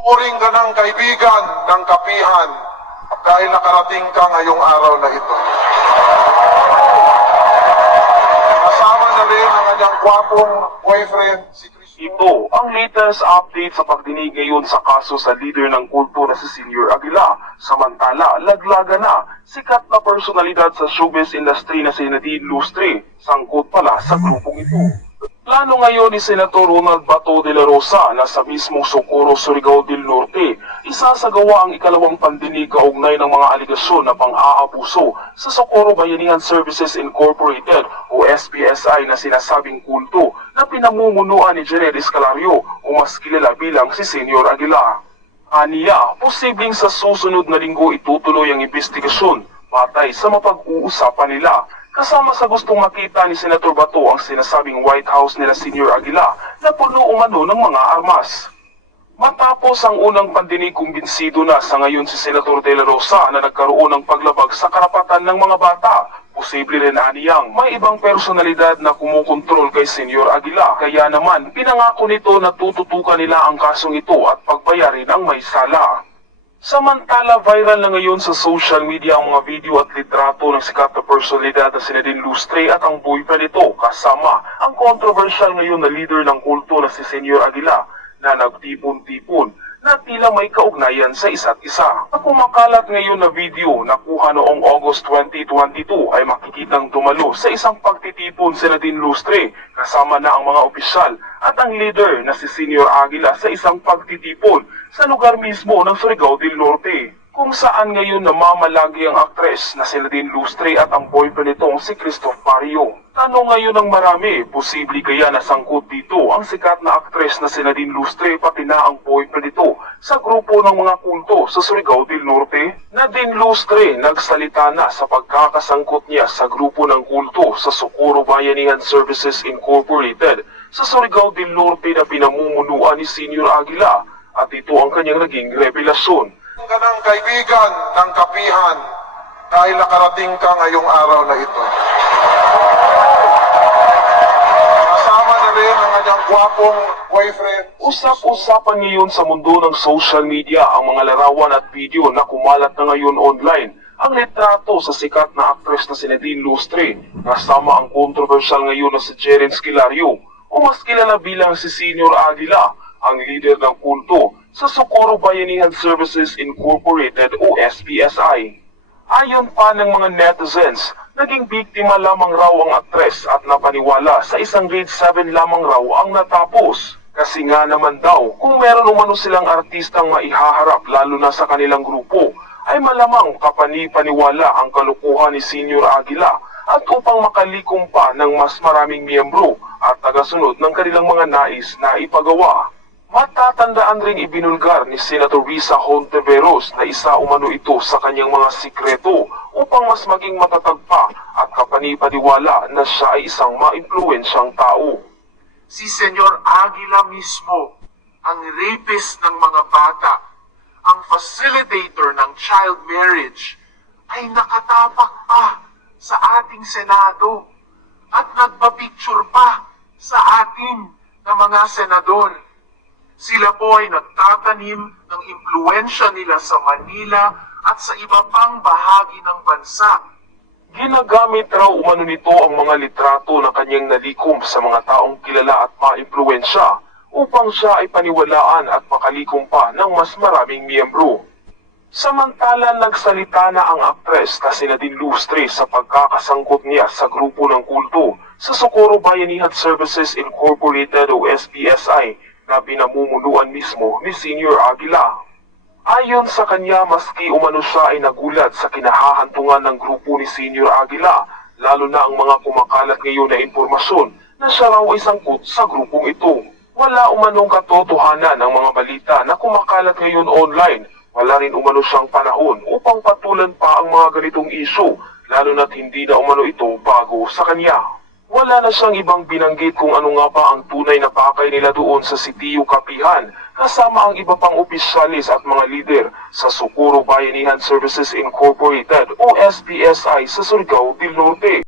Turing ka ng kaibigan ng kapihan dahil nakarating ka ngayong araw na ito. Kasama na rin ang kanyang gwapong boyfriend, si Cristo. Ito ang latest update sa pagdinig ngayon sa kaso sa leader ng kulto na si Senior Aguila. Samantala, laglaga na sikat na personalidad sa showbiz industry na si Nadine Lustre, sangkot pala sa grupong ito. Plano ngayon ni Senator Ronald Bato de la Rosa na sa mismong Socorro, Surigao del Norte, isasagawa ang ikalawang pandinig kaugnay ng mga aligasyon na pang-aabuso sa Socorro Bayanihan Services Incorporated o SBSI na sinasabing kulto na pinamumunuan ni Jared Escalario o mas kilala bilang si Senior Aguila. Aniya, posibleng sa susunod na linggo itutuloy ang investigasyon batay sa mapag-uusapan nila. Kasama sa gustong makita ni Senator Bato ang sinasabing White House nila Senior Aguila na puno umano ng mga armas. Matapos ang unang pandinig, kumbinsido na sa ngayon si Senator De La Rosa na nagkaroon ng paglabag sa karapatan ng mga bata. Posible rin aniyang may ibang personalidad na kumukontrol kay Senior Aguila. Kaya naman pinangako nito na tututukan nila ang kasong ito at pagbayarin ang may sala. Samantala, viral na ngayon sa social media ang mga video at litrato ng sikat na personalidad na si Nadine Lustre at ang boyfriend nito kasama ang controversial ngayon na leader ng kulto na si Senior Aguila na nagtipon-tipon na tila may kaugnayan sa isa't isa. Ang kumakalat ngayon na video na kuha noong August 2022 ay makikitang dumalo sa isang pagtitipon si Nadine Lustre kasama na ang mga opisyal at ang leader na si Senior Aguila sa isang pagtitipon sa lugar mismo ng Surigao del Norte, kung saan ngayon namamalagi ang aktres na si Nadine Lustre at ang boyfriend nitong si Christoph Mario. Tanong ngayon ng marami, posible kaya nasangkot dito ang sikat na aktres na si Nadine Lustre pati na ang boyfriend nito sa grupo ng mga kulto sa Surigao del Norte? Nadine Lustre nagsalita na sa pagkakasangkot niya sa grupo ng kulto sa Socorro Bayanihan Services Incorporated sa Surigao del Norte na pinamumunuan ni Senior Aguila. At ito ang kanyang naging revelasyon. Ka ng kaibigan ng kapihan dahil nakarating ka ngayong araw na ito. Kasama na rin ang kanyang gwapong boyfriend. Usap-usapan ngayon sa mundo ng social media ang mga larawan at video na kumalat na ngayon online. Ang litrato sa sikat na aktres na si Nadine Lustre kasama ang controversial ngayon na si Jared Escalario o mas kilala bilang si Senior Aguila, ang leader ng kulto sa Socorro Bayanihan Services Incorporated o SBSI. Ayon pa ng mga netizens, naging biktima lamang raw ang aktres at napaniwala sa isang grade 7 lamang raw ang natapos. Kasi nga naman daw, kung meron umano silang artistang maihaharap lalo na sa kanilang grupo, ay malamang kapani-paniwala ang kalukuhan ni Senior Aguila at upang makalikom pa ng mas maraming miyembro at tagasunod ng kanilang mga nais na ipagawa. Matatandaan ring ibinulgar ni Senator Risa Hontiveros na isa umano ito sa kanyang mga sikreto upang mas maging matatag pa at kapanipaniwala na siya ay isang maimpluwensyang tao. Si Senyor Aguila mismo, ang rapist ng mga bata, ang facilitator ng child marriage, ay nakatapak pa sa ating Senado at nagpapicture pa sa atin na mga senador. Sila po ay nagtatanim ng impluensya nila sa Manila at sa iba pang bahagi ng bansa. Ginagamit raw umano nito ang mga litrato na kanyang nalikom sa mga taong kilala at maimpluwensya upang siya ay paniwalaan at makalikom pa ng mas maraming miyembro. Samantala, nagsalita na ang aktres na si Nadine Lustre sa pagkakasangkot niya sa grupo ng kulto sa Socorro Bayanihan Services Incorporated o SBSI na pinamumunuan mismo ni Senior Aguila. Ayon sa kanya, maski umano siya ay nagulat sa kinahahantungan ng grupo ni Senior Aguila, lalo na ang mga kumakalat ngayon na impormasyon na siya raw ay sangkot sa grupong ito. Wala umanong katotohanan ang mga balita na kumakalat ngayon online. Wala rin umano siyang panahon upang patulan pa ang mga ganitong isyu, lalo na't hindi na umano ito bago sa kanya. Wala na siyang ibang binanggit kung ano nga ba ang tunay na pakay nila doon sa Sitio Kapihan, kasama ang iba pang opisyalis at mga lider sa Socorro Bayanihan Services Incorporated o SBSI sa Surigao del Norte.